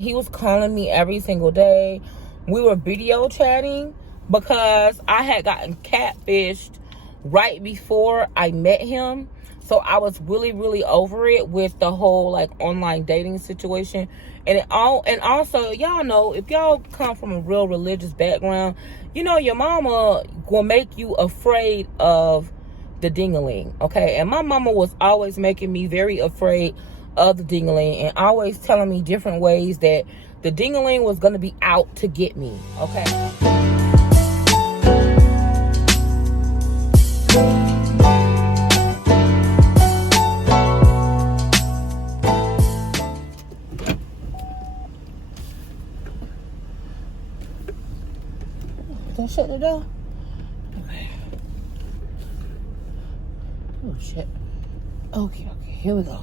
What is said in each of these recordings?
He was calling me every single day. We were video chatting because I had gotten catfished right before I met him. So I was really, really over it with the whole like online dating situation. And also, y'all know, if y'all come from a real religious background, you know your mama will make you afraid of the ding-a-ling, okay? And my mama was always making me very afraid of the ding-a-ling and always telling me different ways that the ding-a-ling was gonna be out to get me, okay? Don't shut the door. Okay. Oh shit. Okay, here we go.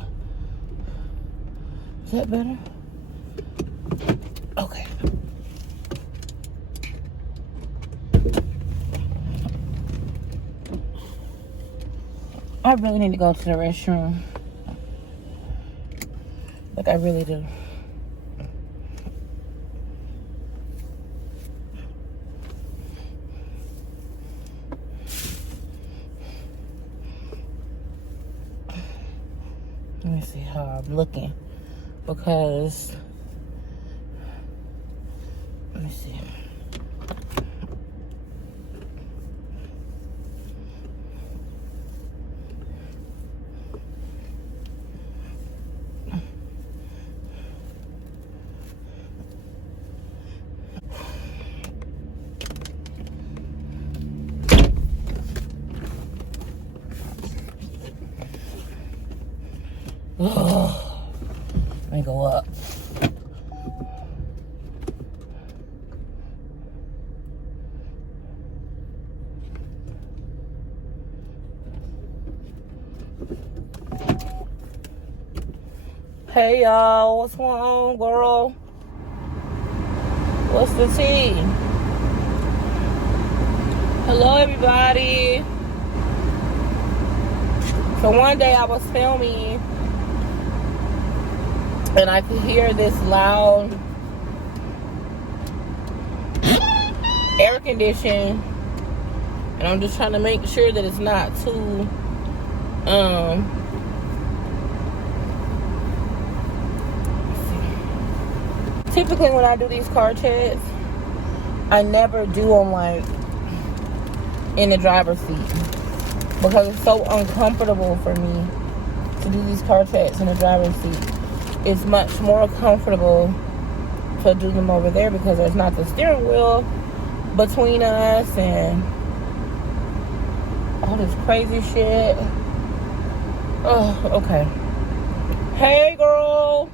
Is that better? Okay. I really need to go to the restroom. Like, I really do. Let me see how I'm looking. Because, let me see. Let me go up. Hey y'all, what's going on, girl? What's the tea? Hello everybody. So one day I was filming and I could hear this loud air conditioning, and I'm just trying to make sure that it's not too typically when I do these car chats, I never do them like in the driver's seat because it's so uncomfortable for me to do these car chats in the driver's seat. It's much more comfortable to do them over there because there's not the steering wheel between us and all this crazy shit. Oh, okay. Hey girl,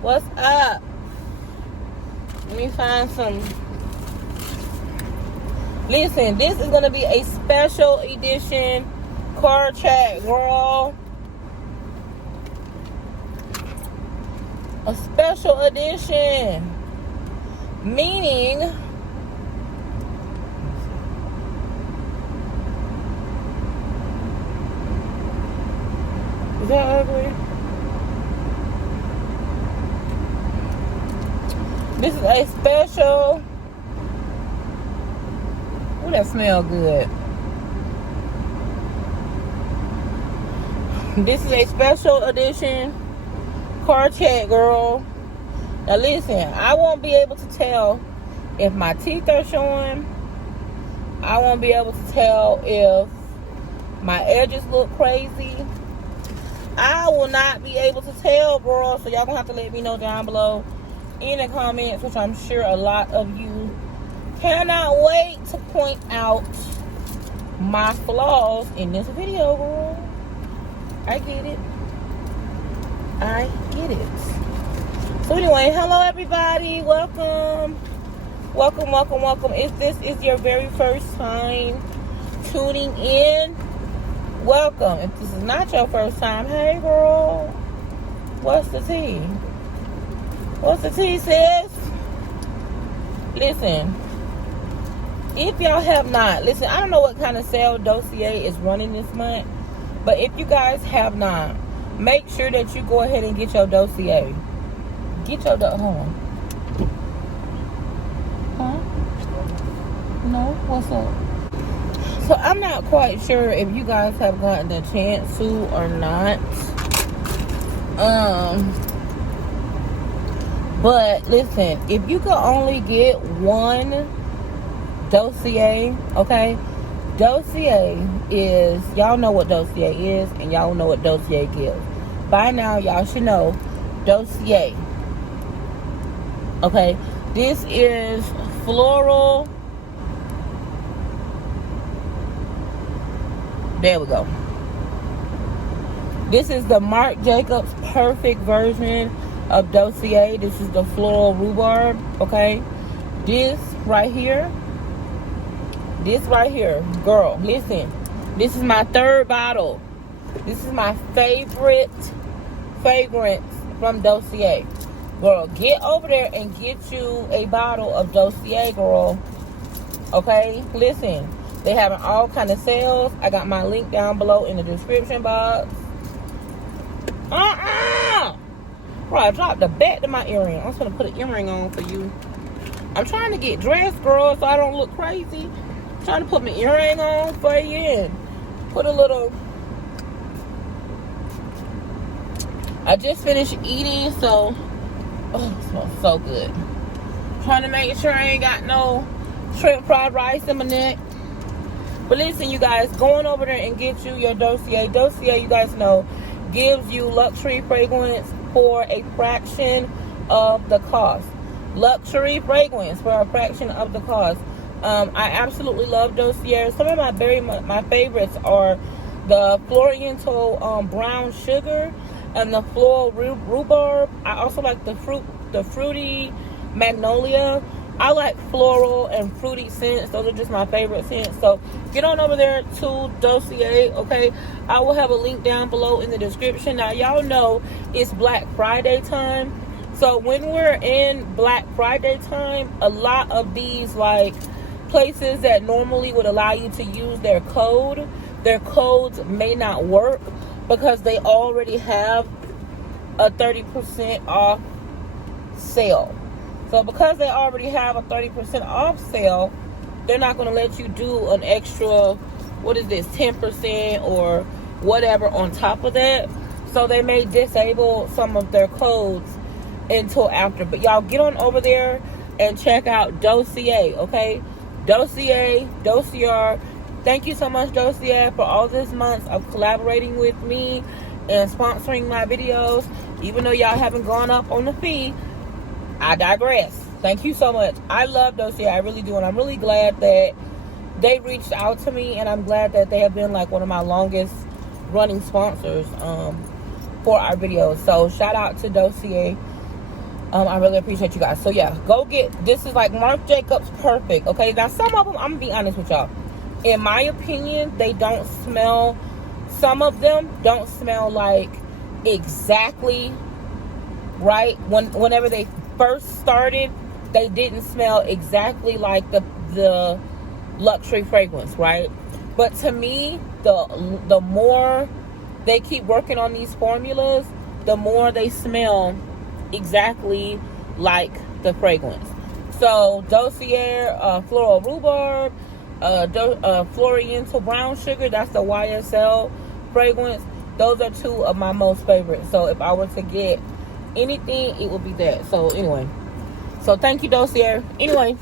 what's up? Let me find some. Listen, this is gonna be a special edition car chat, girl. A special edition, meaning is that ugly? This is a special. Ooh, that smells good. This is a special edition car chat, girl. Now listen, I won't be able to tell if my teeth are showing. I won't be able to tell if my edges look crazy. I will not be able to tell, girl. So y'all gonna have to let me know down below in the comments, which I'm sure a lot of you cannot wait to point out my flaws in this video, girl. I get it. I get it. So anyway, hello everybody. Welcome. If this is your very first time tuning in, welcome. If this is not your first time, hey girl, what's the tea? What's the tea, sis? Listen, if y'all have not, listen, I don't know what kind of sale Dossier is running this month, but if you guys have not, make sure that you go ahead and get your Dossier. Get your dog. Hold on. Huh? No? What's up? So I'm not quite sure if you guys have gotten the chance to or not. But listen, if you could only get one Dossier, okay? Dossier is, y'all know what Dossier is, and y'all know what Dossier gives. By now, y'all should know Dossier. Okay? This is floral. There we go. This is the Marc Jacobs perfect version of Dossier. This is the floral rhubarb, okay? This right here, girl, listen. This is my third bottle. This is my favorite fragrance from Dossier. Girl, get over there and get you a bottle of Dossier, girl. Okay? Listen. They having all kind of sales. I got my link down below in the description box. Bro, I dropped the back to my earring. I'm just gonna put an earring on for you. I'm trying to get dressed, girl, so I don't look crazy. I'm trying to put my earring on for you and put a little. I just finished eating, so it smells so good. Trying to make sure I ain't got no shrimp fried rice in my neck. But listen, you guys, going over there and get you your Dossier. Dossier, you guys know, gives you luxury fragrance for a fraction of the cost. Luxury fragrance for a fraction of the cost. I absolutely love Dossier. Some of my favorites are the Floriental brown sugar and the floral rhubarb. I also like the fruity magnolia. I like floral and fruity scents. Those are just my favorite scents. So get on over there to Dossier, okay? I will have a link down below in the description. Now, y'all know it's Black Friday time. So when we're in Black Friday time, a lot of these like places that normally would allow you to use their codes may not work because they already have a 30% off sale. So because they already have a 30% off sale, they're not going to let you do an extra, 10% or whatever on top of that. So they may disable some of their codes until after. But y'all get on over there and check out Dossier, okay? Dossier. Thank you so much, Dossier, for all this months of collaborating with me and sponsoring my videos. Even though y'all haven't gone up on the fee, I digress. Thank you so much. I love Dossier. I really do. And I'm really glad that they reached out to me. And I'm glad that they have been like one of my longest running sponsors for our videos. So shout out to Dossier. I really appreciate you guys. So yeah, go get, this is like Marc Jacobs perfect. Okay. Now some of them, I'm going to be honest with y'all. In my opinion, they don't smell, some of them don't smell like exactly right. Whenever they first started, they didn't smell exactly like the luxury fragrance, right? But to me, the more they keep working on these formulas, the more they smell exactly like the fragrance. So Dossier, floral rhubarb, Floriental brown sugar, that's the YSL fragrance. Those are two of my most favorites. So if I were to get anything, it would be that. So anyway, so thank you, Dossier. Anyway,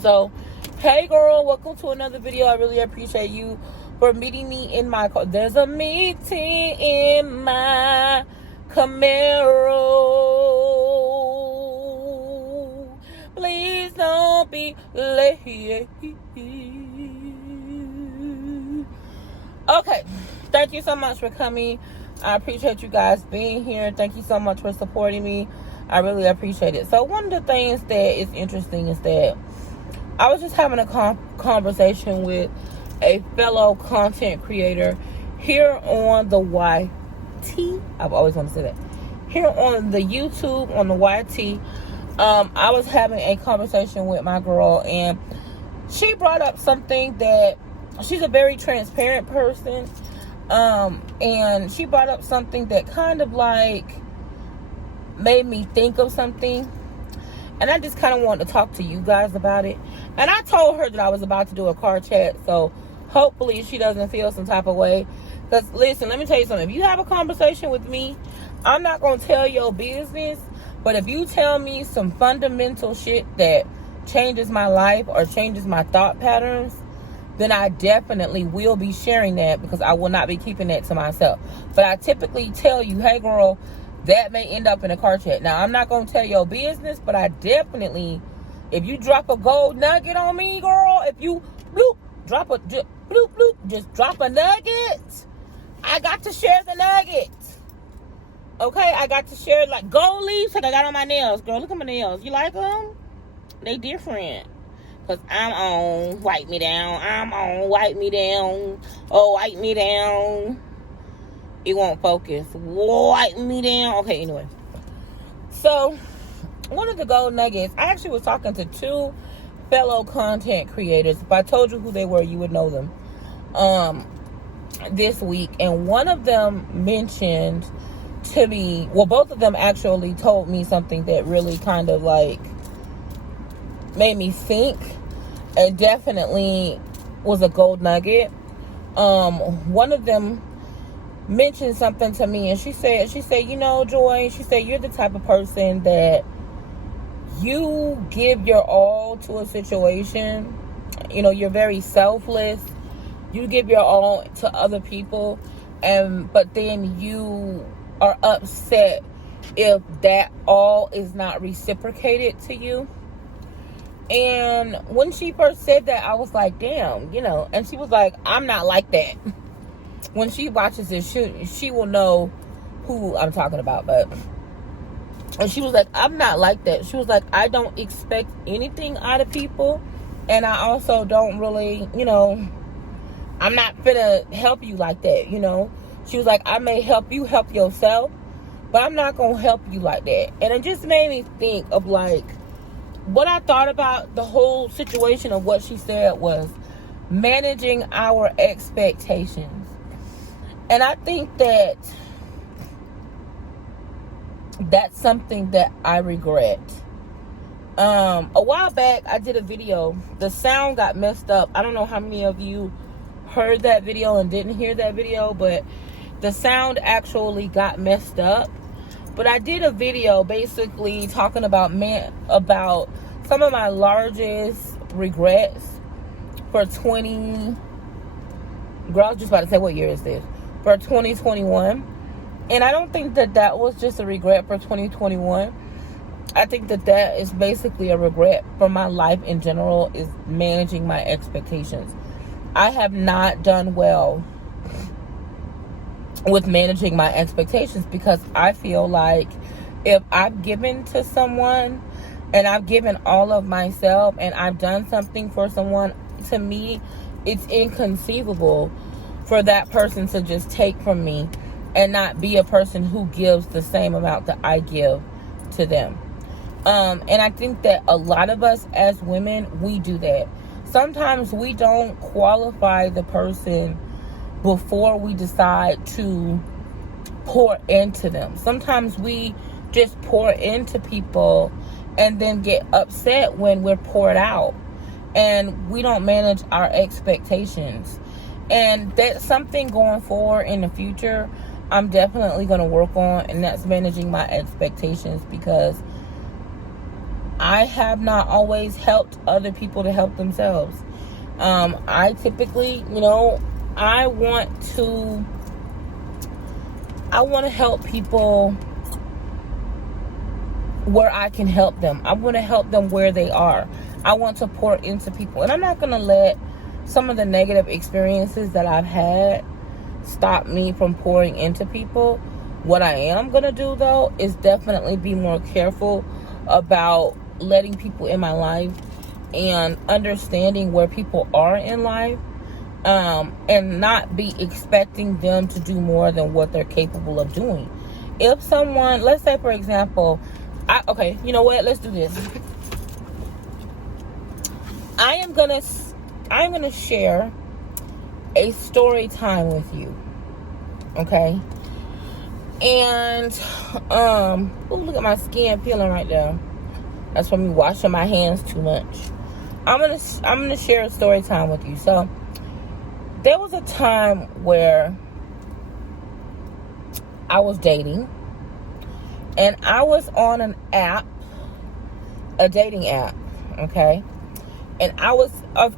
so hey girl, welcome to another video. I really appreciate you for meeting me in my car. There's a meeting in my Camaro. Please don't be late. Okay, thank you so much for coming. I appreciate you guys being here. Thank you so much for supporting me. I really appreciate it. So one of the things that is interesting is that I was just having a conversation with a fellow content creator here on the YT. I've always wanted to say that. Here on the YouTube, on the YT, I was having a conversation with my girl, and she brought up something that, she's a very transparent person, and she brought up something that kind of like made me think of something. And I just kind of wanted to talk to you guys about it. And I told her that I was about to do a car chat. So hopefully she doesn't feel some type of way. Because listen, let me tell you something. If you have a conversation with me, I'm not going to tell your business. But if you tell me some fundamental shit that changes my life or changes my thought patterns, then I definitely will be sharing that, because I will not be keeping that to myself. But I typically tell you, hey girl, that may end up in a car chat. Now, I'm not going to tell your business, but I definitely, if you drop a gold nugget on me, girl, if you bloop, drop a bloop, bloop, just drop a nugget, I got to share the nugget. Okay, I got to share, like, gold leaves that I got on my nails. Girl, look at my nails. You like them? They different. Because I'm on wipe me down. I'm on wipe me down. Oh, wipe me down. It won't focus. Wipe me down. Okay, anyway. So, one of the gold nuggets, I actually was talking to 2 fellow content creators. If I told you who they were, you would know them. This week. And one of them mentioned to me, well, both of them actually told me something that really kind of like made me think, and definitely was a gold nugget. One of them mentioned something to me, and she said, you know, Joy, she said, you're the type of person that you give your all to a situation. You know, you're very selfless. You give your all to other people, but then you are upset if that all is not reciprocated to you. And when she first said that, I was like, damn, you know. And she was like, I'm not like that. When she watches this, she will know who I'm talking about. And she was like, I'm not like that. She was like, I don't expect anything out of people. And I also don't really, you know, I'm not finna help you like that, you know. She was like, I may help you help yourself, but I'm not gonna help you like that. And it just made me think of, like, what I thought about the whole situation of what she said was managing our expectations. And I think that that's something that I regret. A while back, I did a video. The sound got messed up. I don't know how many of you heard that video and didn't hear that video, but the sound actually got messed up. But I did a video basically talking about some of my largest regrets for girl, I was just about to say, what year is this? For 2021. And I don't think that was just a regret for 2021. I think that is basically a regret for my life in general, is managing my expectations. I have not done well with managing my expectations, because I feel like if I've given to someone and I've given all of myself and I've done something for someone, to me, it's inconceivable for that person to just take from me and not be a person who gives the same amount that I give to them. And I think that a lot of us as women, we do that. Sometimes we don't qualify the person before we decide to pour into them. Sometimes we just pour into people and then get upset when we're poured out, and we don't manage our expectations. And that's something going forward in the future I'm definitely going to work on, and that's managing my expectations, because I have not always helped other people to help themselves. I typically, you know, I want to help people where I can help them. I want to help them where they are. I want to pour into people. And I'm not going to let some of the negative experiences that I've had stop me from pouring into people. What I am going to do, though, is definitely be more careful about letting people in my life and understanding where people are in life. And not be expecting them to do more than what they're capable of doing. If someone, let's say for example, okay, you know what? Let's do this. I am gonna share a story time with you. Okay? And oh, look at my skin peeling right there. That's from me washing my hands too much. I'm gonna share a story time with you. So there was a time where I was dating, and I was on an app, a dating app, okay? And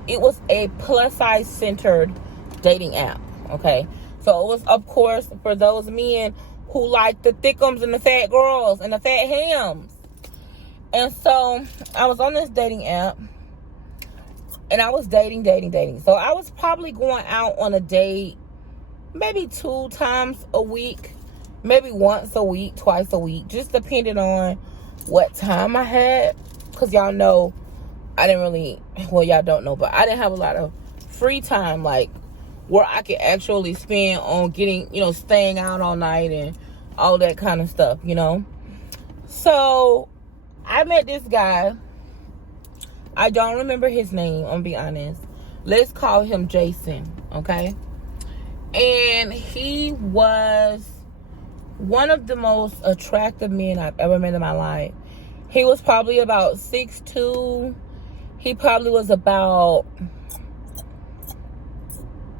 it was a plus size centered dating app, okay? So it was, of course, for those men who like the thickums and the fat girls and the fat hams. And so I was on this dating app, and I was dating. So I was probably going out on a date maybe 2 times a week, maybe once a week, twice a week, just depending on what time I had. Because y'all know, I didn't really, well, y'all don't know, but I didn't have a lot of free time, like, where I could actually spend on getting, staying out all night and all that kind of stuff, So I met this guy. I don't remember his name, I'm gonna be honest. Let's call him Jason, okay? And he was one of the most attractive men I've ever met in my life. He was probably about 6'2". He probably was about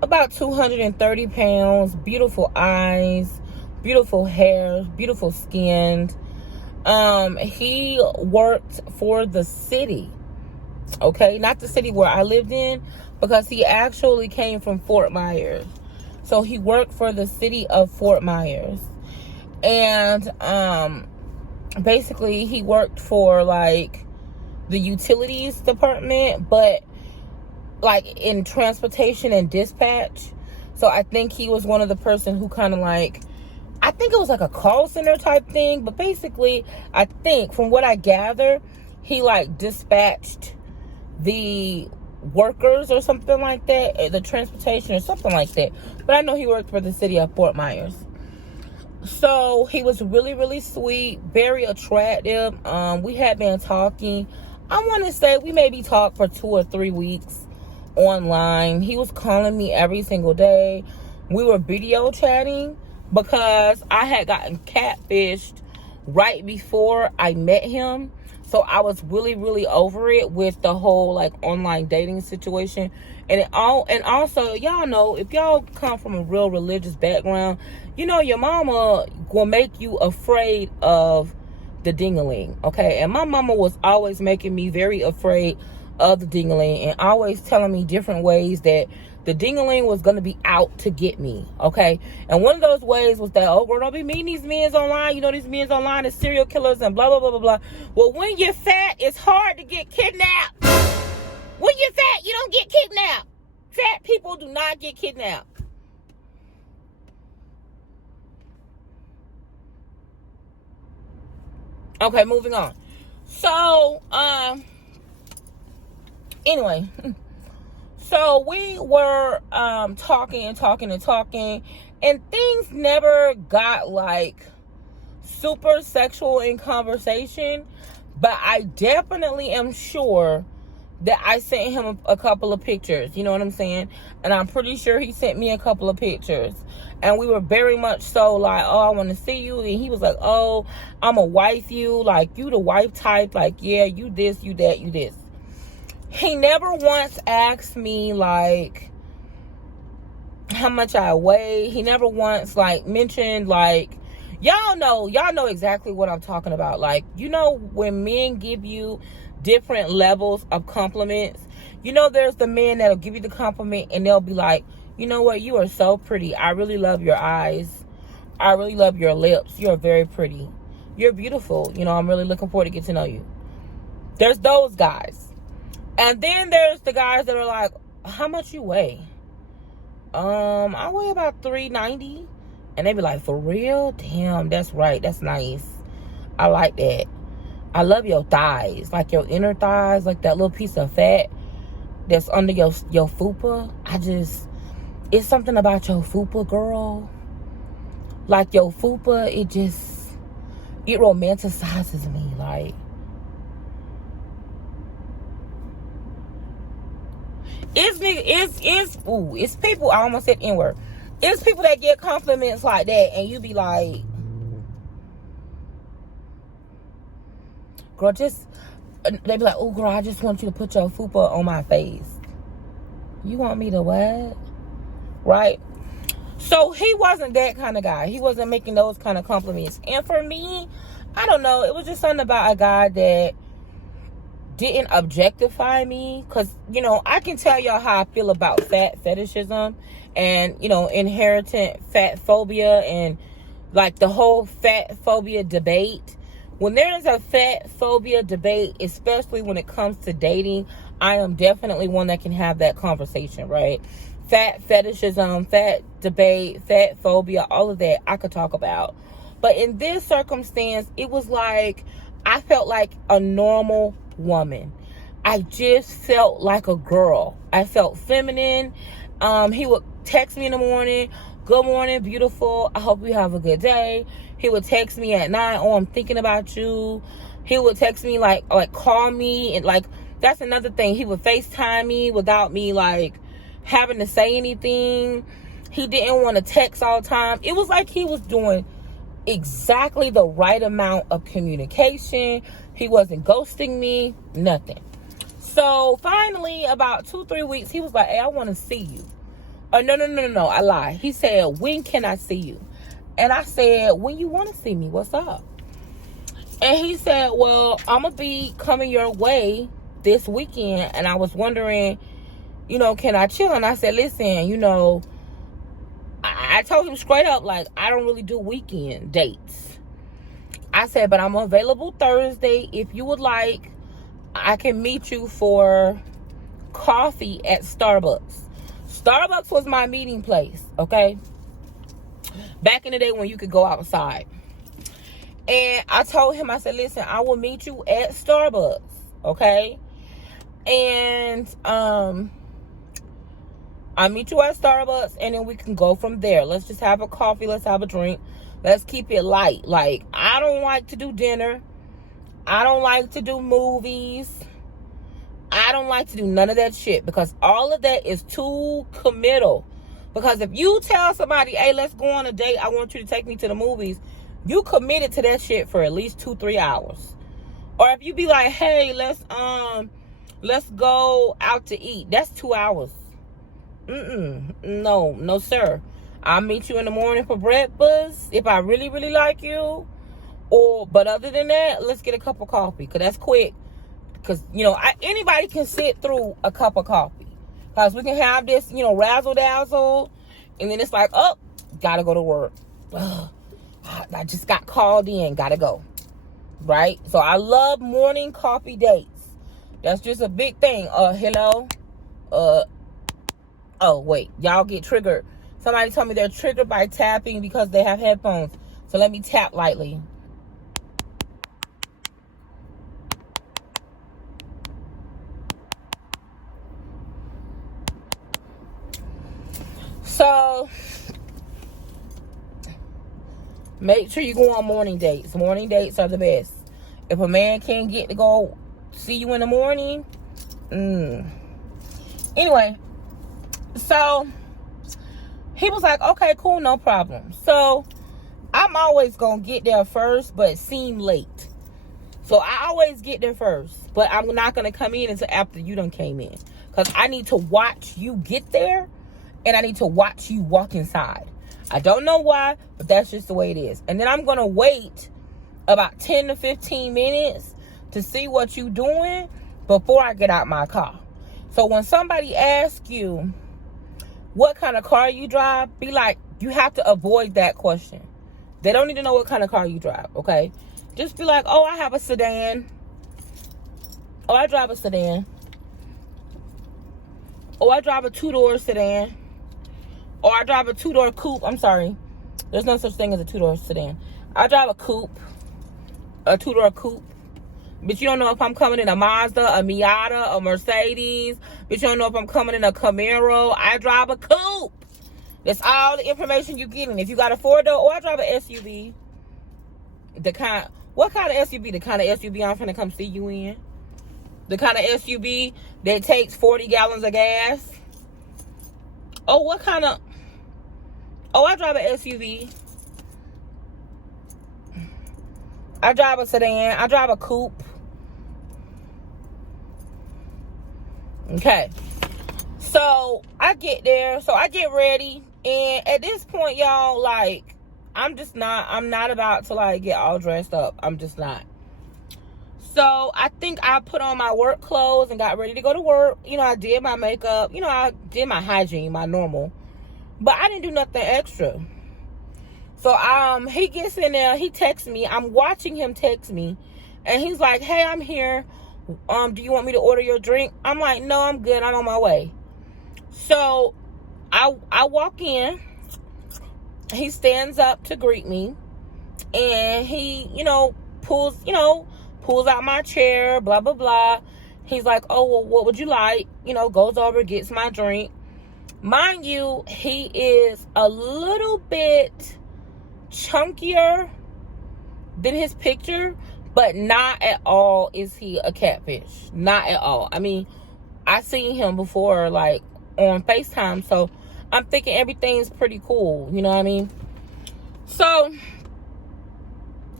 230 pounds, beautiful eyes, beautiful hair, beautiful skin. He worked for the city, okay? Not the city where I lived in, because he actually came from Fort Myers. So he worked for the city of Fort Myers. And basically he worked for like the utilities department, but like in transportation and dispatch. So I think he was one of the person who kind of like, I think it was like a call center type thing, but basically I think from what I gather, he like dispatched the workers or something like that, the transportation or something like that. But I know he worked for the city of Fort Myers. So he was really, really sweet, very attractive. We had been talking, I want to say we maybe talked for 2 or 3 weeks online. He was calling me every single day. We were video chatting because I had gotten catfished right before I met him. So I was really, really over it with the whole like online dating situation. And also, y'all know, if y'all come from a real religious background, your mama will make you afraid of the ding-a-ling, okay? And my mama was always making me very afraid of the ding-a-ling and always telling me different ways that the ding-a-ling was going to be out to get me, okay? And one of those ways was that, oh, girl, don't be meeting these men online. These men online are serial killers and blah, blah, blah, blah, blah. Well, when you're fat, it's hard to get kidnapped. When you're fat, you don't get kidnapped. Fat people do not get kidnapped. Okay, moving on. So, anyway, so we were talking, and things never got like super sexual in conversation, but I definitely am sure that I sent him a couple of pictures, you know what I'm saying? And I'm pretty sure he sent me a couple of pictures. And we were very much so like, oh, I want to see you. And he was like, oh, I'm a wife you. Like, you the wife type. Like, yeah, you this, you that, you this. He never once asked me, like, how much I weigh. He never once, like, mentioned, like, y'all know exactly what I'm talking about. Like, when men give you different levels of compliments, there's the men that'll give you the compliment and they'll be like, you know what, you are so pretty. I really love your eyes. I really love your lips. You're very pretty. You're beautiful. I'm really looking forward to get to know you. There's those guys. And then there's the guys that are like, how much you weigh? I weigh about 390. And they be like, for real? Damn, that's right. That's nice. I like that. I love your thighs, like your inner thighs, like that little piece of fat that's under your fupa. It's something about your fupa, girl. Like your fupa, it romanticizes me. Like, it's people, I almost said N-word. It's people that get compliments like that and you be like, girl, just, they be like, oh, girl, I just want you to put your fupa on my face. You want me to what? Right? So he wasn't that kind of guy. He wasn't making those kind of compliments. And for me, I don't know. It was just something about a guy that didn't objectify me. Because, you know, I can tell y'all how I feel about fat fetishism and, you know, inherited fat phobia and like the whole fat phobia debate. When there is a fat phobia debate, especially when it comes to dating, I am definitely one that can have that conversation, right? Fat fetishism, fat debate, fat phobia, all of that I could talk about. But in this circumstance, it was like I felt like a normal woman. I just felt like a girl. I felt feminine. He would text me in the morning, good morning, beautiful. I hope you have a good day. He would text me at night, oh, I'm thinking about you. He would text me like call me, and like that's another thing. He would FaceTime me without me like having to say anything. He didn't want to text all the time. It was like he was doing exactly the right amount of communication. He wasn't ghosting me, nothing. So finally, about 2-3 weeks, he was like, hey, I want to see you. Oh, no, I lied. He said, when can I see you? And I said, when you want to see me, what's up? And he said, well, I'm going to be coming your way this weekend. And I was wondering, you know, can I chill? And I said, listen, you know, I told him straight up, like, I don't really do weekend dates. I said, but I'm available Thursday. If you would like, I can meet you for coffee at Starbucks. Starbucks was my meeting place, okay? Back in the day when you could go outside. And I told him, I said, listen, I will meet you at Starbucks, okay? And I'll meet you at Starbucks, and then we can go from there. Let's just have a coffee. Let's have a drink. Let's keep it light. Like, I don't like to do dinner. I don't like to do movies. I don't like to do none of that shit because all of that is too committal. Because if you tell somebody, hey, let's go on a date, I want you to take me to the movies, you committed to that shit for at least 2-3 hours. Or if you be like, hey, let's go out to eat, that's 2 hours. No, sir. I'll meet you in the morning for breakfast if I really, really like you. But other than that, let's get a cup of coffee because that's quick. Because, you know, anybody can sit through a cup of coffee. Because we can have this, you know, razzle-dazzle. And then it's like, oh, gotta go to work. Ugh, I just got called in. Gotta go. Right? So I love morning coffee dates. That's just a big thing. Hello? Oh, wait. Y'all get triggered. Somebody told me they're triggered by tapping because they have headphones. So let me tap lightly. So, make sure you go on morning dates. Morning dates are the best. If a man can't get to go see you in the morning, Anyway, so he was like, okay, cool, no problem. So, I'm always going to get there first, but seem late. So, I always get there first. But I'm not going to come in until after you done came in. Because I need to watch you get there. And I need to watch you walk inside. I don't know why, but that's just the way it is. And then I'm going to wait about 10 to 15 minutes to see what you doing before I get out my car. So when somebody asks you what kind of car you drive, be like, you have to avoid that question. They don't need to know what kind of car you drive, okay? Just be like, oh, I have a sedan. Oh, I drive a sedan. Oh, I drive a 2-door sedan. Or I drive a 2-door coupe. I'm sorry. There's no such thing as a 2-door sedan. I drive a coupe. A 2-door coupe. But you don't know if I'm coming in a Mazda, a Miata, a Mercedes. But you don't know if I'm coming in a Camaro. I drive a coupe. That's all the information you're getting. If you got a 4-door, or I drive an SUV. What kind of SUV? The kind of SUV I'm finna come see you in. The kind of SUV that takes 40 gallons of gas. Oh, what kind of... Oh, I drive an SUV. I drive a sedan. I drive a coupe. Okay. So I get there. So I get ready. And at this point, y'all, like, I'm not about to, like, get all dressed up. I'm just not. So I think I put on my work clothes and got ready to go to work. You know, I did my makeup. You know, I did my hygiene, my normal. But I didn't do nothing extra. So he gets in there. He texts me. I'm watching him text me. And he's like, hey, I'm here. Do you want me to order your drink? I'm like, no, I'm good. I'm on my way. So I walk in. He stands up to greet me. And he, pulls out my chair, blah, blah, blah. He's like, oh, well, what would you like? Goes over, gets my drink. Mind you, he is a little bit chunkier than his picture, but not at all is he a catfish. Not at all. I mean, I seen him before, like, on FaceTime, so I'm thinking everything's pretty cool. You know what I mean? So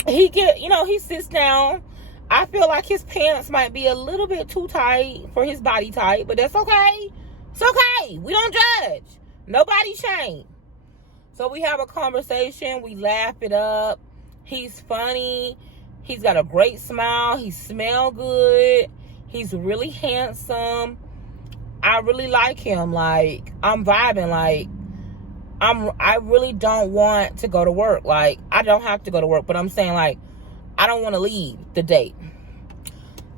he sits down. I feel like his pants might be a little bit too tight for his body type, but that's okay. It's okay. We don't judge. Nobody shame. So we have a conversation. We laugh it up. He's funny. He's got a great smile. He smells good. He's really handsome. I really like him. Like, I'm vibing. Like, I really don't want to go to work. Like, I don't have to go to work, but I'm saying, like, I don't want to leave the date.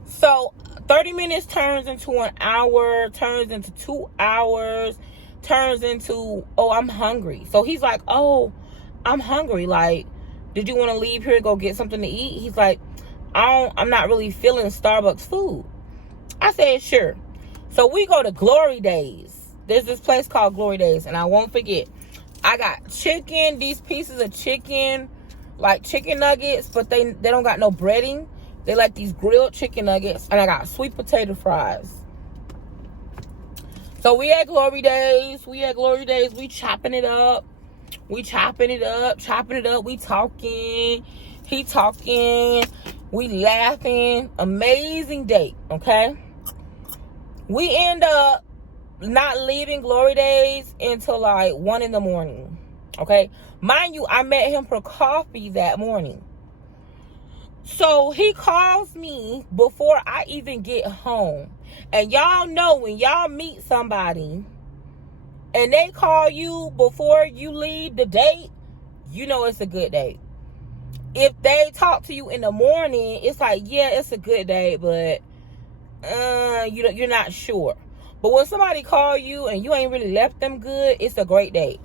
So 30 minutes turns into an hour, turns into 2 hours, turns into, oh, I'm hungry. So he's like, oh, I'm hungry. Like, did you want to leave here and go get something to eat? He's like, I'm not really feeling Starbucks food. I said, sure. So we go to Glory Days. There's this place called Glory Days, and I won't forget. I got chicken, these pieces of chicken, like chicken nuggets, but they don't got no breading. They like these grilled chicken nuggets, and I got sweet potato fries. So we at Glory Days. We chopping it up. We talking. He talking. We laughing. Amazing date, okay? We end up not leaving Glory Days until like 1 in the morning, okay? Mind you, I met him for coffee that morning. So he calls me before I even get home. And y'all know when y'all meet somebody and they call you before you leave the date, you know it's a good date. If they talk to you in the morning, it's like, yeah, it's a good date, but you're not sure. But when somebody call you and you ain't really left them good, it's a great date.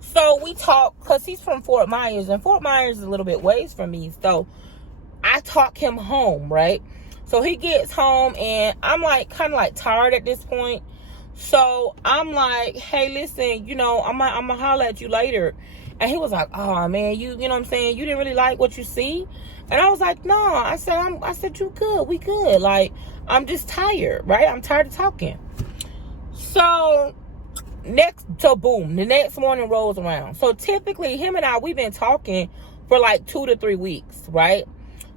So we talk, because he's from Fort Myers, and Fort Myers is a little bit ways from me. So I talk him home, right? So he gets home, and I'm like kind of like tired at this point. So I'm like, hey, listen, I'm gonna holler at you later. And he was like, oh man, you know what I'm saying? You didn't really like what you see? And I was like, no. I said, you good? We good. Like, I'm just tired, right? I'm tired of talking. So boom, the next morning rolls around. So typically him and I, we've been talking for like 2 to 3 weeks, right?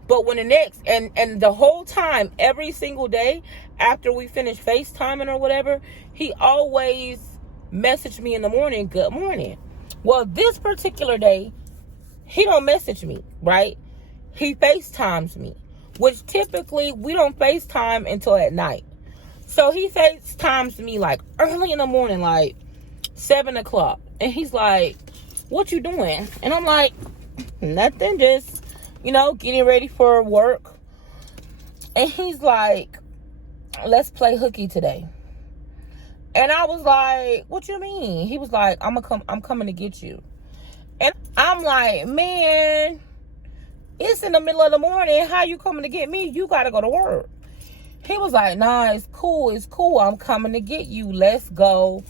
But when and the whole time, every single day after we finish FaceTiming or whatever, he always messaged me in the morning, good morning. Well, this particular day, he don't message me, right? He FaceTimes me, which typically we don't FaceTime until at night. So he FaceTimes me like early in the morning, like 7 o'clock. And he's like, what you doing? And I'm like, nothing, just, getting ready for work. And he's like, let's play hooky today. And I was like, what you mean? He was like, I'm coming to get you. And I'm like, man, it's in the middle of the morning. How you coming to get me? You got to go to work. He was like, nah, it's cool. I'm coming to get you. Let's go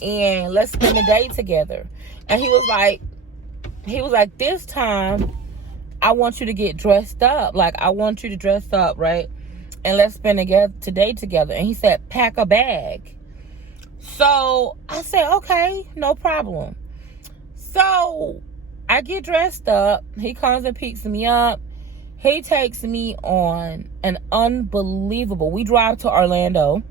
and let's spend the day together. And he was like, this time I want you to get dressed up. Like, I want you to dress up, right? And let's spend today together. And he said, pack a bag. So I said, okay, no problem. So I get dressed up. He comes and picks me up. He takes me on an unbelievable, we drive to Orlando.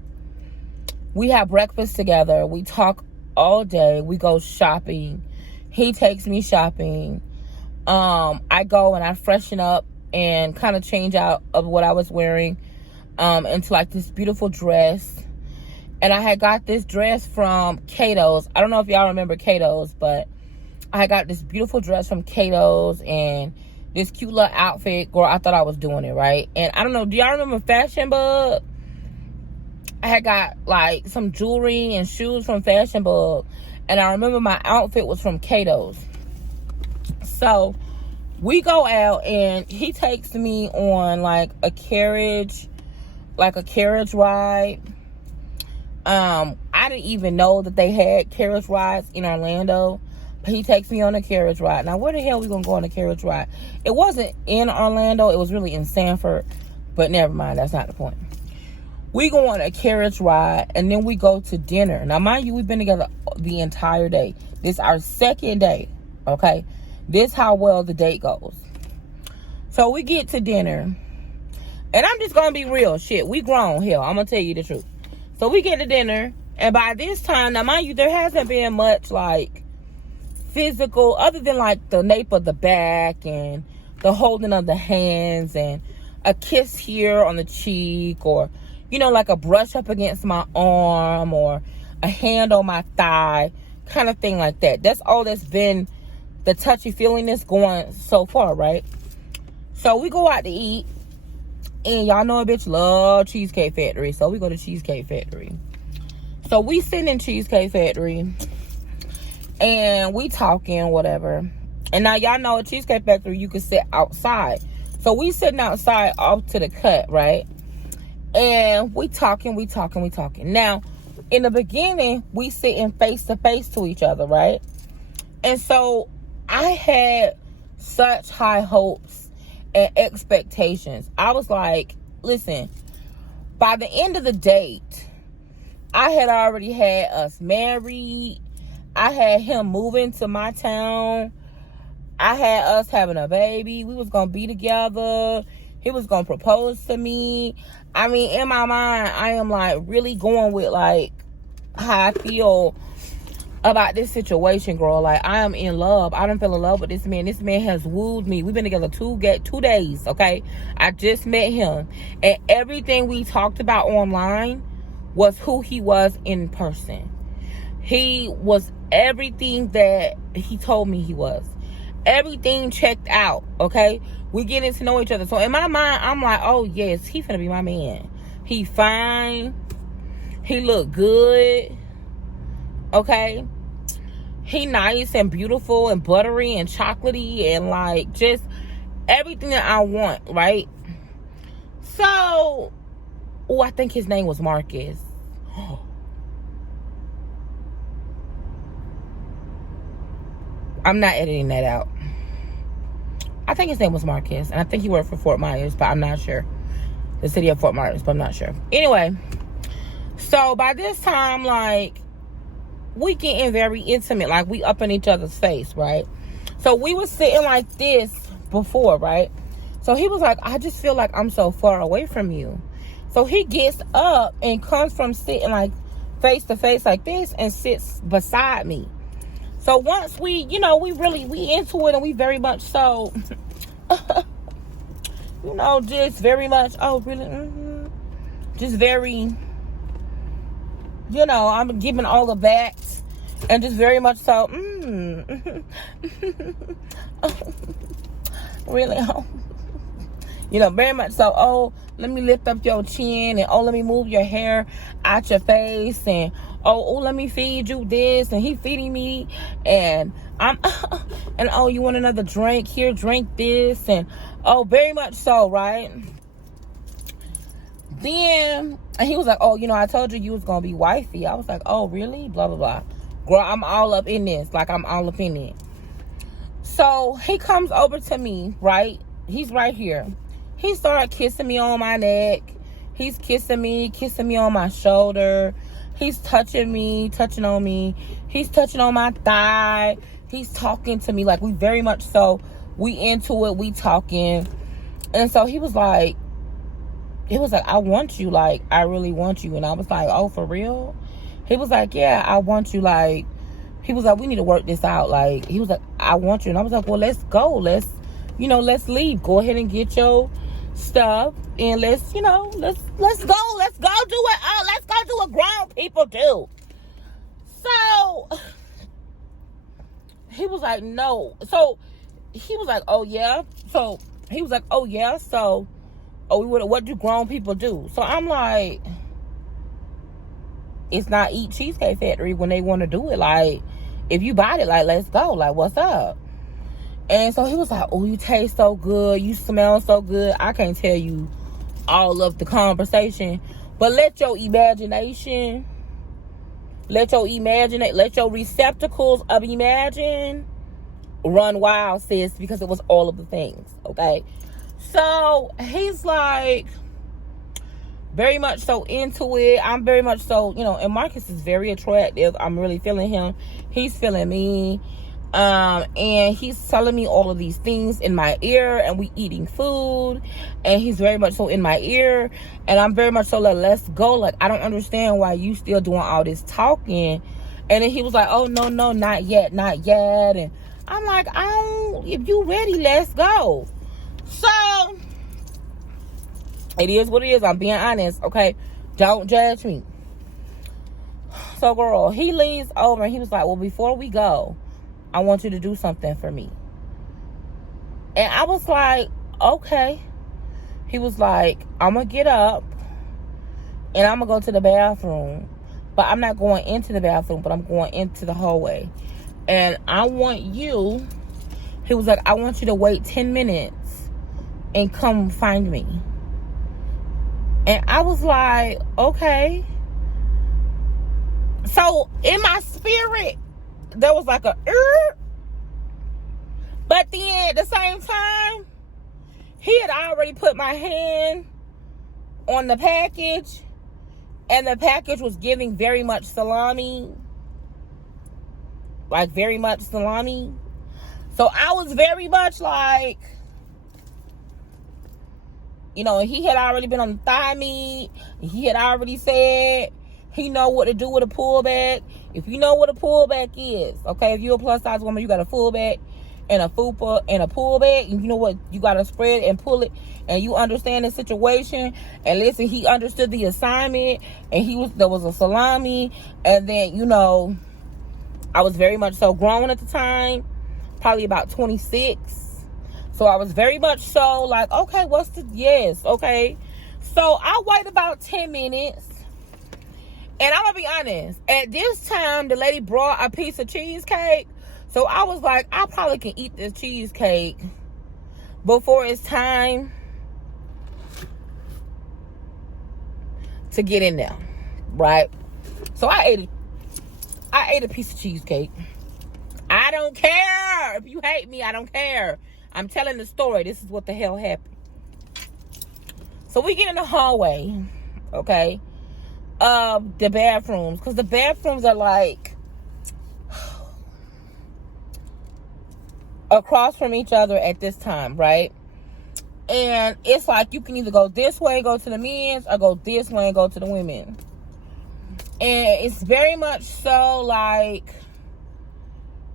We have breakfast together. We talk all day. We go shopping. He takes me shopping. I go and I freshen up and kind of change out of what I was wearing into like this beautiful dress. And I had got this dress from Cato's. I don't know if y'all remember Cato's, but I got this beautiful dress from Cato's and this cute little outfit. Girl, I thought I was doing it, right? And I don't know, do y'all remember Fashion Bug? I had got like some jewelry and shoes from Fashion Bug. And I remember my outfit was from Cato's. So we go out and he takes me on like a carriage ride. I didn't even know that they had carriage rides in Orlando, but he takes me on a carriage ride. Now, where the hell we gonna go on a carriage ride? It wasn't in Orlando, it was really in Sanford, but never mind, that's not the point. We go on a carriage ride, and then we go to dinner. Now, mind you, we've been together the entire day. This is our second day, okay? This how well the date goes. So we get to dinner, and I'm just gonna be real, shit, we grown, hell, I'm gonna tell you the truth. So we get to dinner, and by this time, now mind you, there hasn't been much like physical, other than like the nape of the back and the holding of the hands and a kiss here on the cheek, or, you know, like a brush up against my arm or a hand on my thigh, kind of thing like that. That's all that's been the touchy-feeliness going so far, right? So we go out to eat. And y'all know a bitch love Cheesecake Factory. So we go to Cheesecake Factory. So we sitting in Cheesecake Factory. And we talking, whatever. And now y'all know at Cheesecake Factory, you can sit outside. So we sitting outside off to the cut, right? And we talking. Now, in the beginning, we sitting face to face to each other, right? And so I had such high hopes and expectations. I was like, listen, by the end of the date, I had already had us married. I had him moving to my town. I had us having a baby. We was gonna be together. He was gonna propose to me. I mean, in my mind, I am like really going with like how I feel about this situation, girl. Like, I am in love. I don't feel in love with this man. This man has wooed me. We've been together 2 days, okay? I just met him. And everything we talked about online was who he was in person. He was everything that he told me he was. Everything checked out, okay? We getting to know each other. So in my mind, I'm like, oh, yes, he finna be my man. He fine. He look good. Okay, he nice and beautiful and buttery and chocolatey and like just everything that I want, right? So, I think his name was Marcus. I'm not editing that out. I think his name was Marcus, and I think he worked for Fort Myers, but I'm not sure. The city of Fort Myers, but I'm not sure. Anyway, so by this time, like, we getting very intimate, like we up in each other's face, right? So we was sitting like this before, right? So he was like, I just feel like I'm so far away from you. So he gets up and comes from sitting like face to face like this and sits beside me. So once we, you know, we into it, and we very much so, you know, just very much, oh really, just very, you know, I'm giving all the backs, and just very much so, really, you know, very much so, oh, let me lift up your chin, and oh, let me move your hair out your face, and oh, let me feed you this, and he feeding me, and I'm, and oh, you want another drink? Here, drink this, and oh, very much so, right? Then, and he was like, oh, you know, I told you was gonna be wifey. I was like, oh, really? Blah, blah, blah. Girl, I'm all up in this. Like, I'm all up in it. So, he comes over to me, right? He's right here. He started kissing me on my neck. He's kissing me on my shoulder. He's touching me, touching on me. He's touching on my thigh. He's talking to me. Like, we very much so, we into it. We talking. And so, he was like, it was like, I want you, like, I really want you. And I was like, oh, for real? He was like, yeah, I want you, like, he was like, we need to work this out. Like, he was like, I want you. And I was like, well, let's go. Let's leave. Go ahead and get your stuff. And let's go. Let's go do it. Oh, let's go do what grown people do. So, he was like, no. So, he was like, oh, yeah. So, he was like, oh, yeah. So, what do grown people do? So, I'm like, it's not Eat Cheesecake Factory when they want to do it. Like, if you bought it, like, let's go. Like, what's up? And so he was like, oh, you taste so good. You smell so good. I can't tell you all of the conversation. But let your imagination, let your receptacles of imagine run wild, sis, because it was all of the things, okay? So he's like, very much so into it. I'm very much so, and Marcus is very attractive. I'm really feeling him. He's feeling me. And he's telling me all of these things in my ear, and we eating food, and he's very much so in my ear, and I'm very much so like, let's go. Like, I don't understand why you still doing all this talking. And then he was like, oh, no, not yet. And I'm like, if you ready, let's go. So it is what it is. I'm being honest, okay? Don't judge me. So, girl, he leans over and he was like, well, before we go, I want you to do something for me. And I was like, okay. He was like, I'm going to get up and I'm going to go to the bathroom. But I'm not going into the bathroom, but I'm going into the hallway. And I want you, he was like, I want you to wait 10 minutes and come find me. And I was like, okay. So in my spirit, there was like a but then at the same time, he had already put my hand on the package, and the package was giving very much salami. Like, very much salami. So I was very much like, he had already been on the thigh meat. He had already said he know what to do with a pullback. If you know what a pullback is, okay, if you're a plus size woman, you got a fullback and a fupa and a pullback, and you know what, you got to spread and pull it, and you understand the situation. And listen, he understood the assignment, and there was a salami, and then I was very much so grown at the time, probably about 26. So I was very much so like, okay, okay. So I wait about 10 minutes. And I'm going to be honest, at this time, the lady brought a piece of cheesecake. So I was like, I probably can eat this cheesecake before it's time to get in there, right? So I ate a piece of cheesecake. I don't care. If you hate me, I don't care. I'm telling the story. This is what the hell happened. So we get in the hallway, okay? The bathrooms, because the bathrooms are like across from each other at this time, right? And it's like you can either go this way, go to the men's, or go this way and go to the women. And it's very much so like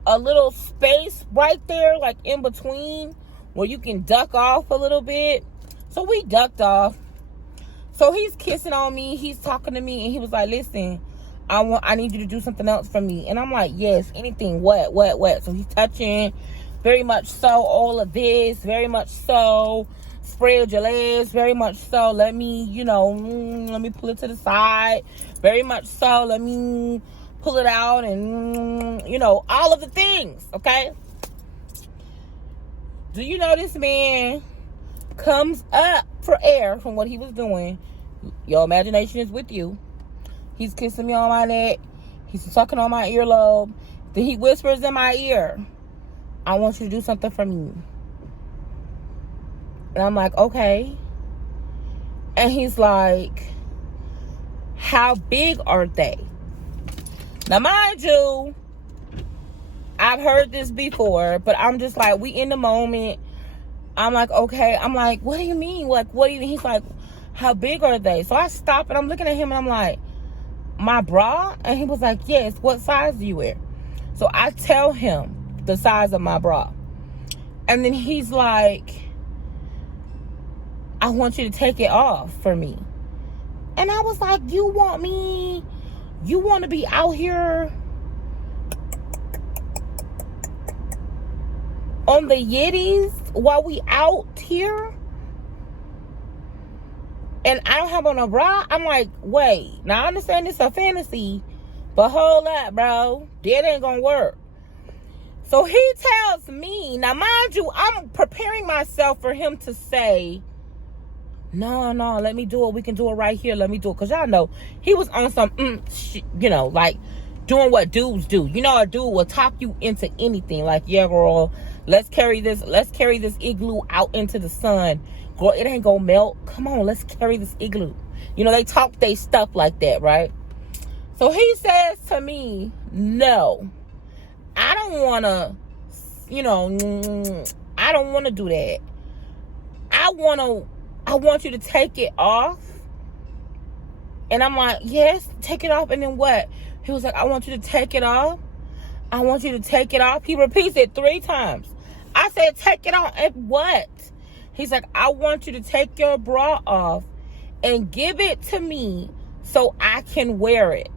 a little space right there, like in between, where you can duck off a little bit. So we ducked off. So he's kissing on me, he's talking to me, and he was like, listen, I need you to do something else for me. And I'm like, yes, anything, what? So he's touching, very much so, all of this, very much so, spread your legs, very much so, let me pull it to the side, very much so, let me pull it out, and, all of the things, okay? Do you know this man comes up for air from what he was doing? Your imagination is with you. He's kissing me on my neck. He's sucking on my earlobe. Then he whispers in my ear, I want you to do something for me. And I'm like, okay. And he's like, how big are they? Now, mind you, I've heard this before, but I'm just like, we in the moment. I'm like, okay. I'm like, what do you mean? Like, what do you mean? He's like, how big are they? So I stopped and I'm looking at him and I'm like, my bra? And he was like, yes, what size do you wear? So I tell him the size of my bra. And then he's like, I want you to take it off for me. And I was like, you want to be out here on the yitties while we out here? And I don't have on a bra? I'm like, wait. Now, I understand it's a fantasy, but hold up, bro. That ain't gonna work. So he tells me, now mind you, I'm preparing myself for him to say, no, let me do it. We can do it right here. Let me do it. Because y'all know, he was on some, like doing what dudes do. You know, a dude will talk you into anything. Like, yeah, girl, let's carry this igloo out into the sun. Girl, it ain't gonna melt. Come on, let's carry this igloo. You know, they talk they stuff like that, right? So he says to me, no, I don't want to, I don't want to do that. I want you to take it off. And I'm like, yes, take it off. And then what? He was like, I want you to take it off. I want you to take it off. He repeats it 3 times. I said, take it off. And what? He's like, I want you to take your bra off and give it to me so I can wear it.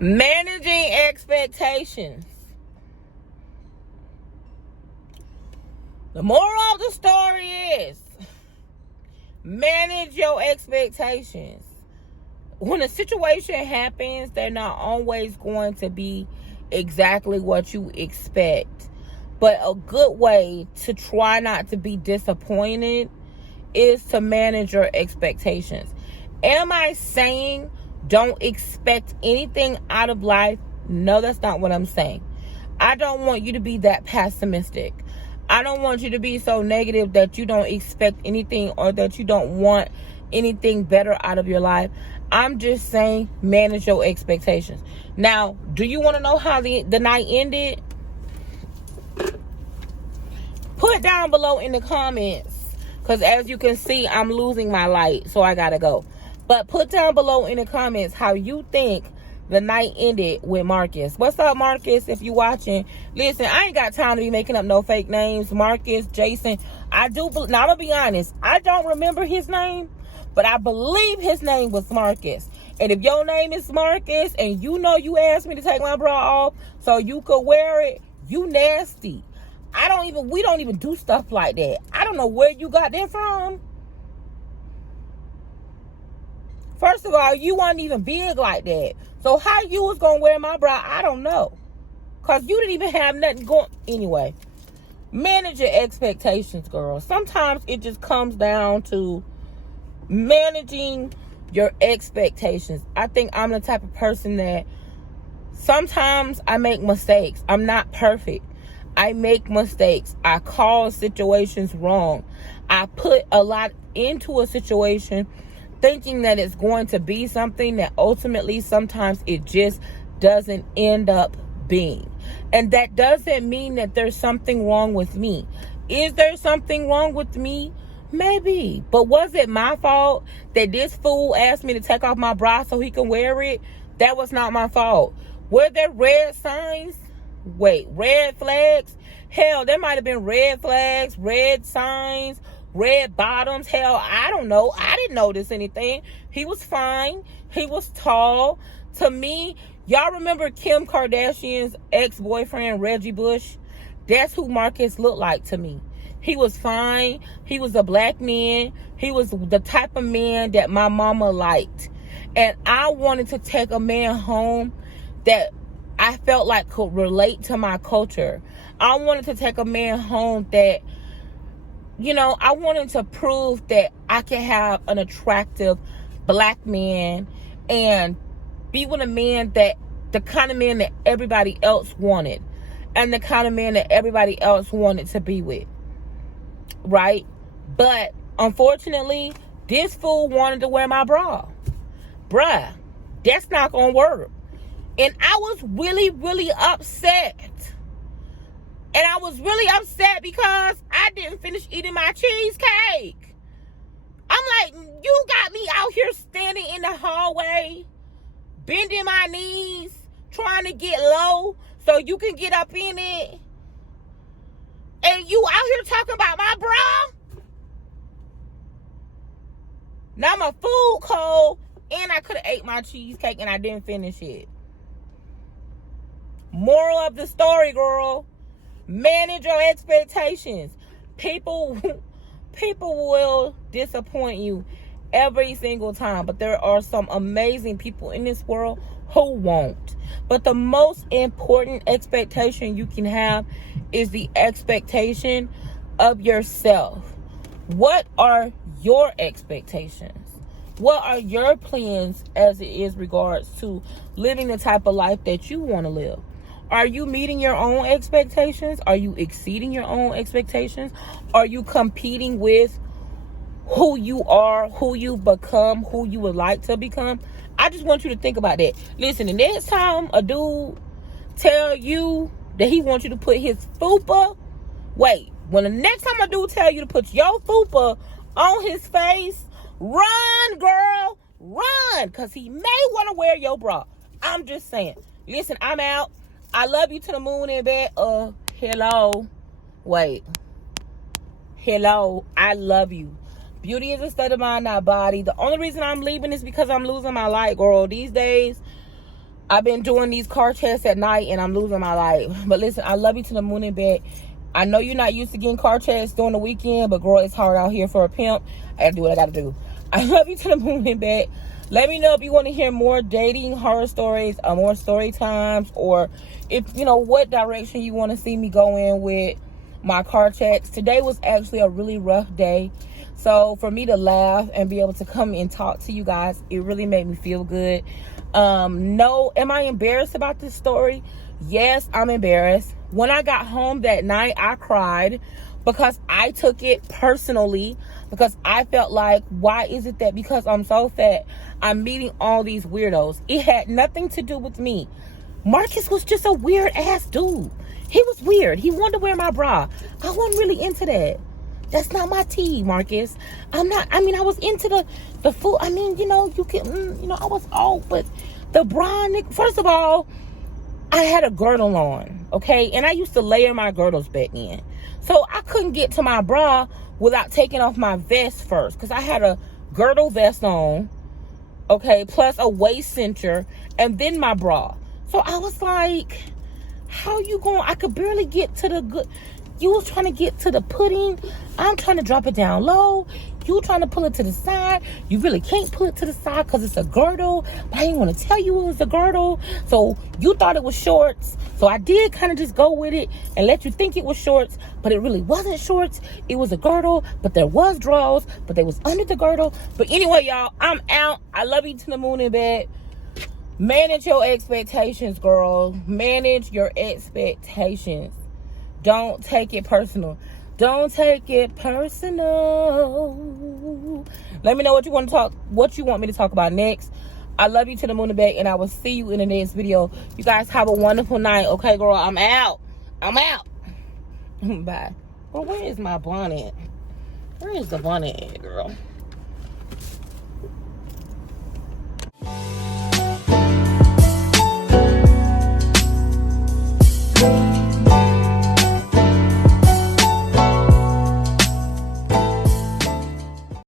Managing expectations. The moral of the story is manage your expectations. When a situation happens, they're not always going to be exactly what you expect. But a good way to try not to be disappointed is to manage your expectations. Am I saying don't expect anything out of life? No, that's not what I'm saying. I don't want you to be that pessimistic. I don't want you to be so negative that you don't expect anything or that you don't want anything better out of your life. I'm just saying manage your expectations. Now, do you want to know how the night ended? Put down below in the comments, because as you can see, I'm losing my light, so I gotta go. But put down below in the comments how you think the night ended with Marcus. What's up, Marcus? If you watching, listen, I ain't got time to be making up no fake names. Marcus, Jason. Now, I'm gonna be honest, I don't remember his name, but I believe his name was Marcus. And if your name is Marcus and you know you asked me to take my bra off so you could wear it, you nasty. We don't even do stuff like that. I don't know where you got that from. First of all, you weren't even big like that. So how you was going to wear my bra, I don't know. Because you didn't even have nothing going. Anyway, manage your expectations, girl. Sometimes it just comes down to managing your expectations. I think I'm the type of person that sometimes I make mistakes. I'm not perfect. I make mistakes. I call situations wrong. I put a lot into a situation thinking that it's going to be something that ultimately sometimes it just doesn't end up being. And that doesn't mean that there's something wrong with me. Is there something wrong with me? Maybe. But was it my fault that this fool asked me to take off my bra so he can wear it? That was not my fault. Were there red signs? Wait, red flags? Hell, there might have been red flags, red signs, red bottoms. Hell, I don't know. I didn't notice anything. He was fine. He was tall. To me, y'all remember Kim Kardashian's ex-boyfriend, Reggie Bush? That's who Marcus looked like to me. He was fine. He was a black man. He was the type of man that my mama liked. And I wanted to take a man home that I felt like could relate to my culture. I wanted to take a man home that, I wanted to prove that I could have an attractive black man and be with a man that, the kind of man that everybody else wanted, and the kind of man that everybody else wanted to be with, right? But unfortunately, this fool wanted to wear my bra. Bruh, that's not gonna work. And I was really, really upset. And I was really upset because I didn't finish eating my cheesecake. I'm like, you got me out here standing in the hallway, bending my knees, trying to get low so you can get up in it. And you out here talking about my bra? Now my food cold, and I could have ate my cheesecake and I didn't finish it. Moral of the story, girl. Manage your expectations. People will disappoint you every single time, but there are some amazing people in this world who won't. But the most important expectation you can have is the expectation of yourself. What are your expectations? What are your plans as it is regards to living the type of life that you want to live? Are you meeting your own expectations? Are you exceeding your own expectations? Are you competing with who you are, who you become, who you would like to become? I just want you to think about that. Listen, the next time a dude tell you that he wants you to put his fupa, when the next time a dude tell you to put your fupa on his face, run, girl, run, because he may want to wear your bra. I'm just saying. Listen, I'm out. I love you to the moon and back. Hello. Hello. I love you. Beauty is a state of mind, not body. The only reason I'm leaving is because I'm losing my light, girl. These days, I've been doing these car checks at night, and I'm losing my light. But listen, I love you to the moon and back. I know you're not used to getting car checks during the weekend, but girl, it's hard out here for a pimp. I gotta do what I gotta do. I love you to the moon and back. Let me know if you want to hear more dating horror stories, more story times, or if you know what direction you want to see me go in with my car checks. Today was actually a really rough day. So for me to laugh and be able to come and talk to you guys, it really made me feel good. No, am I embarrassed about this story? Yes, I'm embarrassed. When I got home that night, I cried because I took it personally, because I felt like, why is it that because I'm so fat, I'm meeting all these weirdos? It had nothing to do with me. Marcus was just a weird ass dude. He was weird. He wanted to wear my bra. I wasn't really into that. That's not my tea, Marcus. I was into the food. You can, I was all, but the bra, first of all, I had a girdle on, okay? And I used to layer my girdles back in. So I couldn't get to my bra without taking off my vest first, because I had a girdle vest on, okay, plus a waist cincher, and then my bra. So I was like, how you going? I could barely get to the good. You was trying to get to the pudding. I'm trying to drop it down low. You trying to pull it to the side. You really can't pull it to the side because it's a girdle. But I didn't want to tell you it was a girdle. So you thought it was shorts. So I did kind of just go with it and let you think it was shorts. But it really wasn't shorts. It was a girdle. But there was drawers. But they was under the girdle. But anyway, y'all, I'm out. I love you to the moon and back. Manage your expectations, girl. Manage your expectations. Don't take it personal. Don't take it personal. Let me know what you want me to talk about next. I love you to the moon and back, and I will see you in the next video. You guys have a wonderful night. Okay, girl, I'm out. Bye. Well, where is my bonnet? Where is the bonnet at, girl?